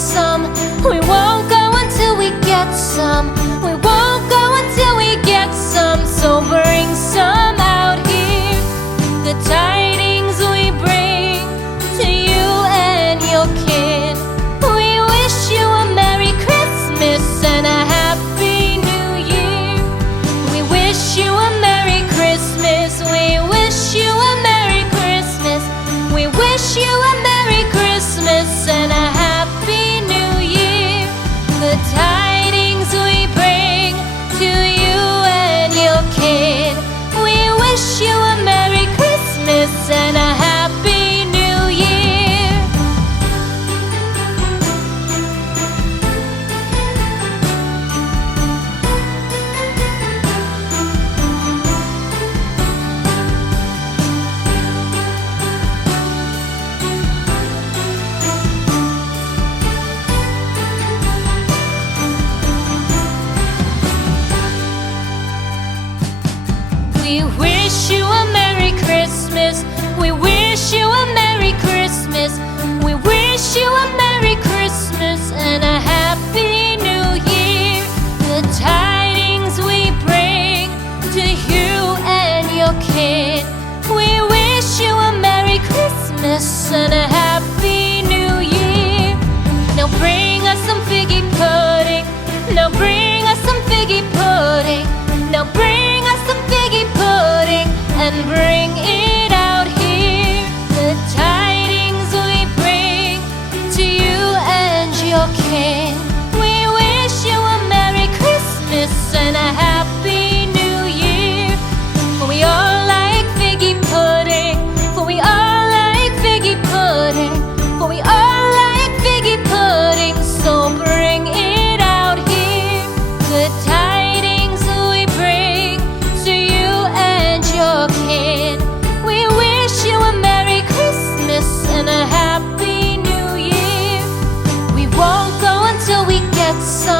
some. We won't go until we get some. We won't go until we get some. So bring some out here. The tidings we bring to you and your kid. We wish you a Merry Christmas and a Happy New Year. We wish you a Merry Christmas. We wish you a Merry Christmas. We wish you a Merry Christmas and a Happy New Year. The tidings we bring to you and your kid. We wish you a Merry Christmas and a Happy New Year. We wish you a Merry Christmas. We wish you a Merry Christmas. We wish you a Merry Christmas and a Happy New Year. The tidings we bring to you and your kid. We wish you a Merry Christmas and a Happy New Year. Now bring us some figgy pudding. Now bring us some figgy pudding. Now bring us some figgy pudding and bring it out here. The tidings we bring to you and your king. We wish you a Merry Christmas and a Happy New Year. For we all like figgy pudding. For we all like figgy pudding. For we all like figgy pudding. So bring it out here. The tidings we bring to you and your kid. We wish you a Merry Christmas and a Happy New Year. We won't go until we get some.